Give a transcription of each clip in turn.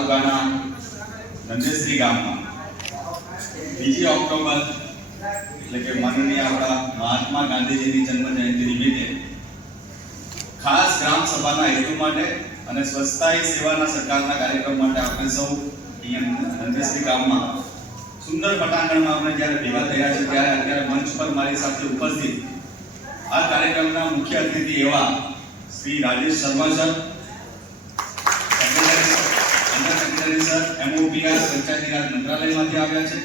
તાલુકાના નંદેશ્રી ગામમાં 2 ઓક્ટોબર એટલે કે માનનીય આપણા મહાત્મા ગાંધીજીની જન્મ જયંતિ નિમિત્તે ખાસ ગ્રામ સભાના હેતુ માટે અને સ્વચ્છતા હી સેવાના સરકારના કાર્યક્રમ માટે આપણે સૌ અહીંયા નંદેશ્રી ગામમાં સુંદર પટાંગણમાં આપણે જ્યારે ભેગા થયા છે ત્યારે અત્યારે મંચ પર મારી સાથે ઉપસ્થિત આ કાર્યક્રમના મુખ્ય અતિથિ એવા Shri Rajesh Sharma sir, secretary sir, MOPR Panchayati Raj મંત્રાલયમાંથી આવ્યા છે.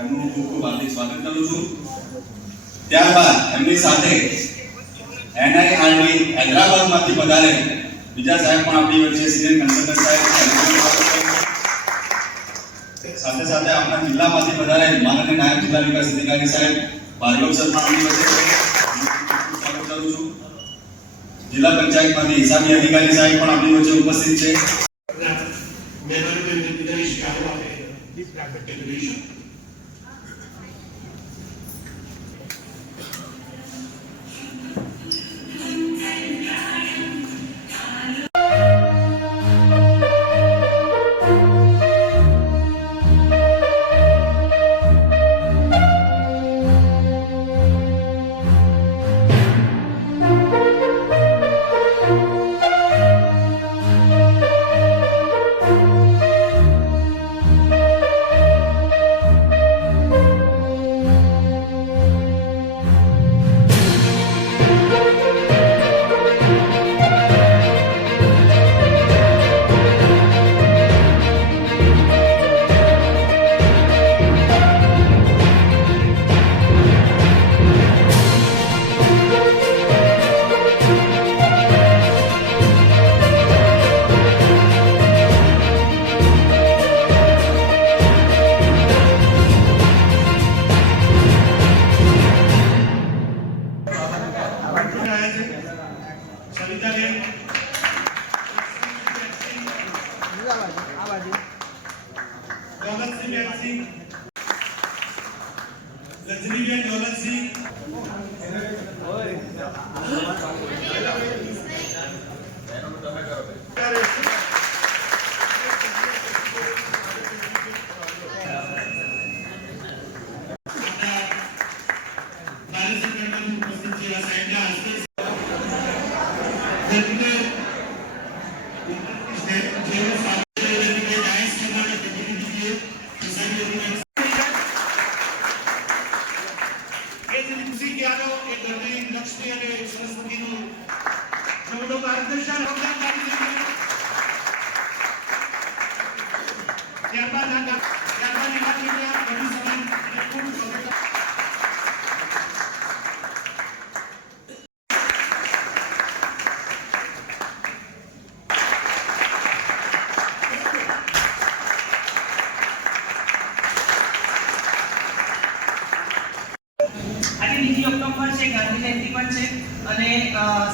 એમનું ખૂબ ખૂબ હાર્દિક સ્વાગત કરું છું. ત્યારબાદ એમની સાથે NIRD હૈદરાબાદમાંથી પધારે બીજા સાહેબ પણ આપણી વચ્ચે સિનિયર કન્સલ્ટન્ટ સાહેબ, સાથે સાથે આપણા જિલ્લામાંથી પધારે માનનીય નાયબ જિલ્લા વિકાસ અધિકારી સાહેબ ભાર્ગવ સર આપણી વચ્ચે સ્વાગત કરું છું. જિલ્લા પંચાયતમાંથી હિસાબી અધિકારી સાહેબ પણ આપણી વચ્ચે ઉપસ્થિત છે.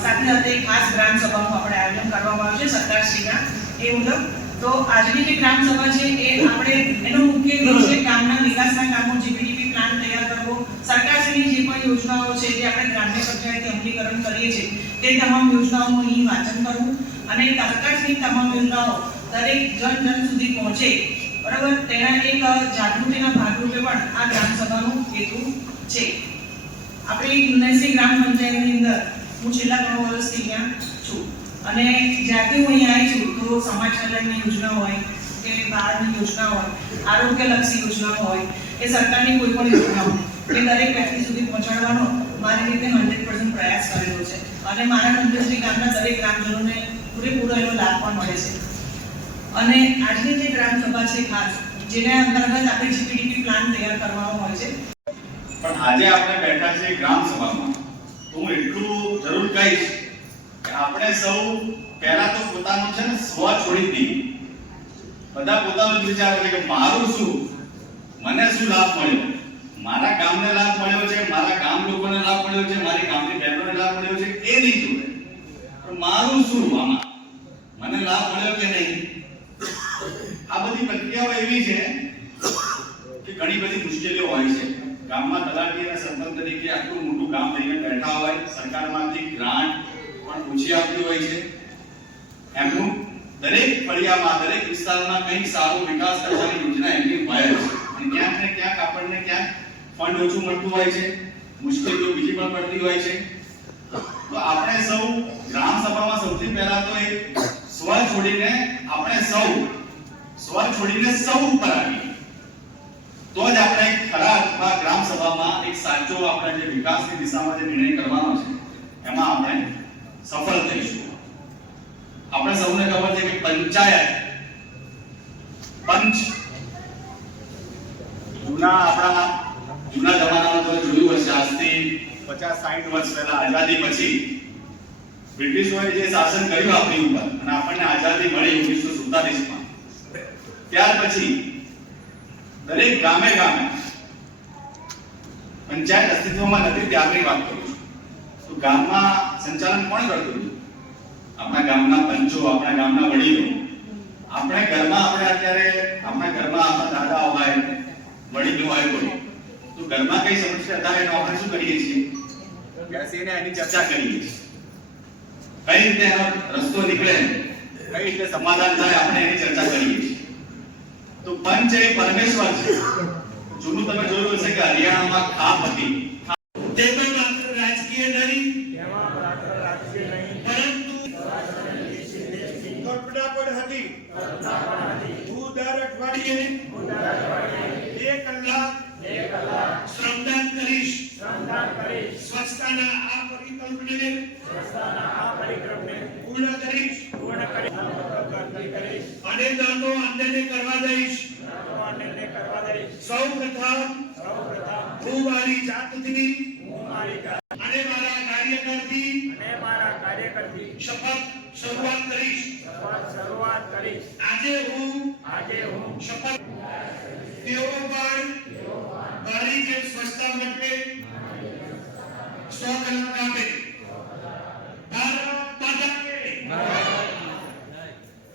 સાથે સાથે ખાસ ગ્રામ સભાનું આપણે આયોજન કરવામાં આવ્યું છે સરકારશ્રીના એ મુજબ. તો આજની જે ગ્રામ સભા છે એ આપણે એનો મુખ્ય ધ્યેય છે ગામના વિકાસના કામો, GPDP પ્લાન તૈયાર કરવો, સરકારશ્રીની જે પણ યોજનાઓ છે જે આપણે ગ્રામ્ય પંચાયતથી અમલીકરણ કરીએ છીએ તે તમામ યોજનાઓનું અહીં વાંચન કરવું અને સરકારશ્રીની તમામ યોજનાઓ દરેક જન સુધી પહોંચે, બરાબર, તેના એક જાગૃતિના ભાગરૂપે પણ આ ગ્રામ સભાનો હેતુ છે. આપણી નંદેશ્રી ગ્રામ પંચાયતની અંદર હું છેલ્લા 3 વર્ષથી અહીંયા છું અને જ્યારથી હું અહીંયા આવી છું તો સમાજ કલ્યાણની યોજના હોય કે બાળની યોજના હોય, આરોગ્યલક્ષી યોજનાઓ હોય કે સરકારની કોઈ પણ યોજના હોય એ દરેક વ્યક્તિ સુધી પહોંચાડવાનો મારી રીતે 100% પ્રયાસ કરેલો છે અને મારા નંદેશ્રી ગામના દરેક ગ્રામજનોને પૂરેપૂરો એનો લાભ પણ મળે છે. અને આજની જે ગ્રામ સભા છે ખાસ જેના અંતર્ગત આપણે GPDP પ્લાન તૈયાર કરવાનો હોય છે. પણ આજે આપણે બેઠા છીએ ગ્રામ સભામાં, તો હું એટલું જરૂર કહીશ કે આપણે સૌ પહેલા તો પોતાનું છે ને સ્વ છોડી દઈએ. બધા પોતાનું જ વિચારે છે કે મારું શું, મને શું લાભ મળ્યો, મારા ગામને લાભ મળ્યો છે, મારા ગામ લોકોને લાભ મળ્યો છે, મારી ગામની બહેનોને લાભ મળ્યો છે, એ નહીં જોવે. પણ મારું શું, આમાં મને લાભ મળ્યો કે નહીં. આ બધી પ્રક્રિયાઓ એવી છે કે ઘણી બધી મુશ્કેલીઓ હોય છે. ગામમાં તલાટી અને સરપંચ તરીકે આટલું મોટું કામ લઈને બેઠા હોય, સરકારમાંથી ગ્રાન્ટ પણ ઓછી આવતી હોય છે, એમનું દરેક ફળિયામાં દરેક વિસ્તારમાં કંઈક સારો વિકાસ કરવાની યોજના એમની હોય જ છે. અને ક્યાંક ને ક્યાંક આપણને ક્યાંક ફંડ ઓછું મળતું હોય છે, મુશ્કેલીઓ બીજી પણ પડતી હોય છે. તો આપણે સૌ ગ્રામ સભામાં સૌથી પહેલા તો એક સ્વ છોડીને આપણે સ્વ છોડીને સૌ ઉપર આવીએ, તો જ આપણે ખરા અર્થમાં ગ્રામ સભામાં એક સાચો આપણે જે વિકાસની દિશામાં જે નિર્ણય કરવાનો છે એમાં આપણે સફળ થઈશું. આપણે સૌને ખબર છે કે પંચાયત પંચ જૂના જમાનામાં તો જોયું હશે, આજથી 50-60 વર્ષ પહેલા આઝાદી પછી બ્રિટિશોએ જે શાસન કર્યું આપણી ઉપર અને આપણને આઝાદી મળી 1947 માં, ત્યાર પછી દરેક ગામે પંચાયત અસ્તિત્વમાં નથી ત્યારની વાત કરું છું. તો ગામમાં સંચાલન કોણ કરતું હતું? આપણા ગામના પંચો, આપણા ગામના વડીલો. આપણે ઘરમાં આપણા દાદા હોય, વડીલો હોય કોઈ, તો ઘરમાં કઈ સમસ્યા થાય તો આપણે શું કરીએ છીએ? બેસીને એની ચર્ચા કરીએ છીએ. કઈ રીતે એનો રસ્તો નીકળે, કઈ રીતે સમાધાન થાય, આપણે એની ચર્ચા કરીએ છીએ. તો પંચ એ પરમેશ્વર છે. જૂનું તમે જોયું હશે કે હરિયાણામાં ખાપ હતી. તે કોઈ માત્ર રાજકીય નહીં, પરંતુ કલ્પના પણ હતી. હું દર અઠવાડિયે 2 કલાક શ્રમદાન કરીશ. સ્વચ્છતાના આ પરિક્રમને પૂર્ણ કરીશ અને દાનો અન્યને કરવા દઈશ. સૌપ્રથમ હું મારી જાતથી અને મારા કાર્યકરથી શપથ શરૂઆત કરીશ. આજે હું શપથ